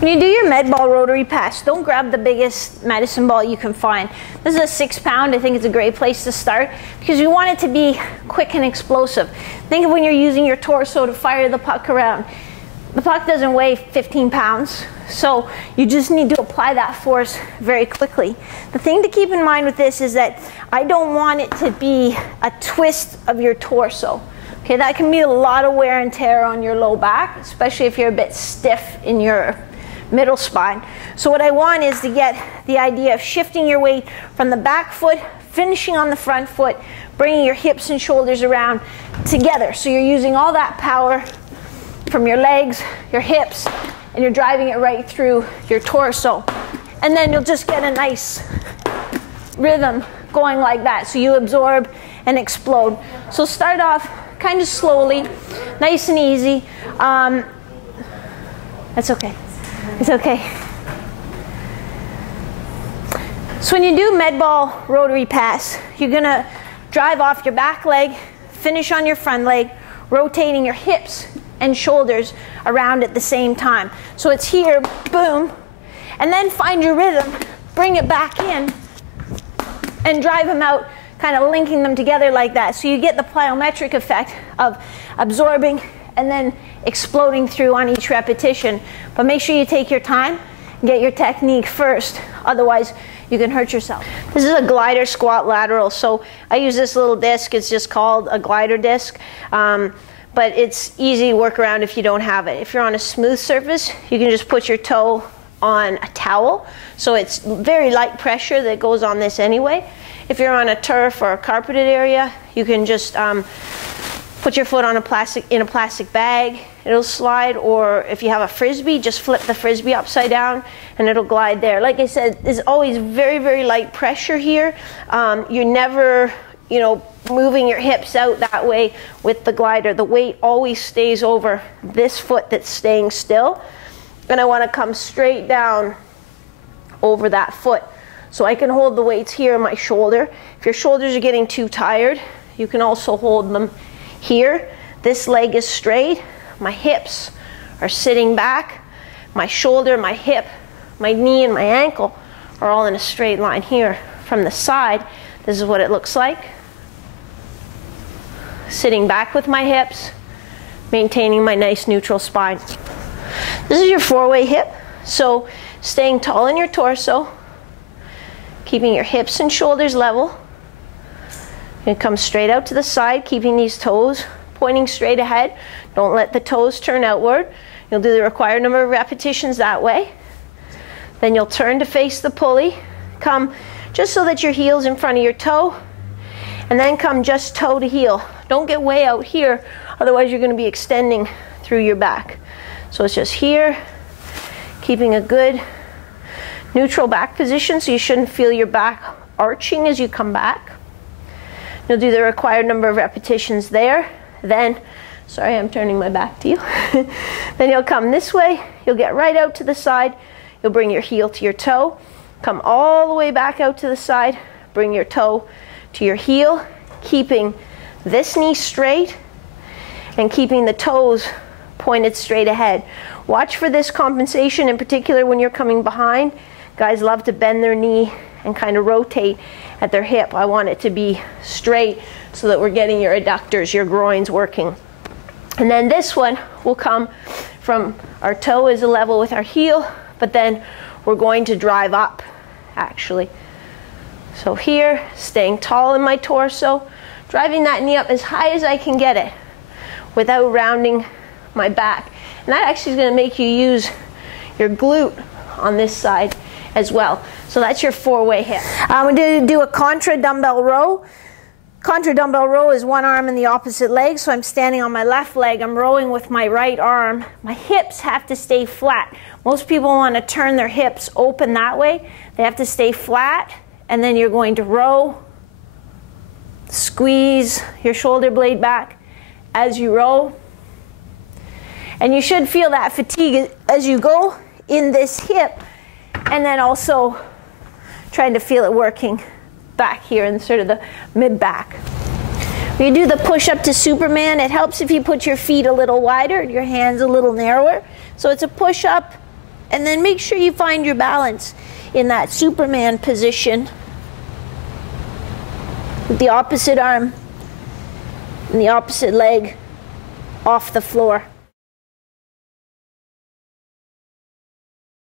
When you do your med ball rotary pass, don't grab the biggest medicine ball you can find. This is a 6 pound. I think it's a great place to start because you want it to be quick and explosive. Think of when you're using your torso to fire the puck around. The puck doesn't weigh 15 pounds, so you just need to apply that force very quickly. The thing to keep in mind with this is that I don't want it to be a twist of your torso. Okay, that can be a lot of wear and tear on your low back, especially if you're a bit stiff in your middle spine. So what I want is to get the idea of shifting your weight from the back foot, finishing on the front foot, bringing your hips and shoulders around together. So you're using all that power from your legs, your hips, and you're driving it right through your torso. And then you'll just get a nice rhythm going like that. So you absorb and explode. So start off kind of slowly, nice and easy. That's okay. It's okay. So when you do med ball rotary pass, you're gonna drive off your back leg, finish on your front leg, rotating your hips and shoulders around at the same time. So it's here, boom, and then find your rhythm, bring it back in, and drive them out, kind of linking them together like that. So you get the plyometric effect of absorbing and then exploding through on each repetition. But make sure you take your time, get your technique first, otherwise you can hurt yourself. This is a glider squat lateral, so I use this little disc. It's just called a glider disc, but it's easy to work around if you don't have it. If you're on a smooth surface, you can just put your toe on a towel, so it's very light pressure that goes on this anyway. If you're on a turf or a carpeted area, you can just put your foot on a plastic bag, it'll slide, or if you have a frisbee, just flip the frisbee upside down and it'll glide there. Like I said, there's always very, very light pressure here. You're never, you know, moving your hips out that way with the glider. The weight always stays over this foot that's staying still, and I want to come straight down over that foot. So I can hold the weights here in my shoulder. If your shoulders are getting too tired, you can also hold them here. This leg is straight, my hips are sitting back, my shoulder, my hip, my knee, and my ankle are all in a straight line here. From the side, this is what it looks like. Sitting back with my hips, maintaining my nice neutral spine. This is your four-way hip, so staying tall in your torso, keeping your hips and shoulders level. You can come straight out to the side, keeping these toes pointing straight ahead. Don't let the toes turn outward. You'll do the required number of repetitions that way. Then you'll turn to face the pulley. Come just so that your heel's in front of your toe, and then come just toe to heel. Don't get way out here, otherwise you're going to be extending through your back. So it's just here, keeping a good neutral back position, so you shouldn't feel your back arching as you come back. You'll do the required number of repetitions there. Then, sorry, I'm turning my back to you. Then you'll come this way, you'll get right out to the side, you'll bring your heel to your toe, come all the way back out to the side, bring your toe to your heel, keeping this knee straight and keeping the toes pointed straight ahead. Watch for this compensation, in particular when you're coming behind. Guys love to bend their knee and kind of rotate at their hip. I want it to be straight so that we're getting your adductors, your groins working. And then this one will come from our toe is a level with our heel, but then we're going to drive up, actually. So here, staying tall in my torso, driving that knee up as high as I can get it without rounding my back. And that actually is going to make you use your glute on this side as well. So that's your four-way hip. We're going to do a Contra Dumbbell Row. Contra Dumbbell Row is one arm in the opposite leg, so I'm standing on my left leg, I'm rowing with my right arm. My hips have to stay flat. Most people want to turn their hips open that way. They have to stay flat, and then you're going to row, squeeze your shoulder blade back as you row. And you should feel that fatigue as you go in this hip, and then also trying to feel it working back here in sort of the mid-back. When you do the push-up to Superman, it helps if you put your feet a little wider, your hands a little narrower. So it's a push-up And then make sure you find your balance in that Superman position with the opposite arm and the opposite leg off the floor.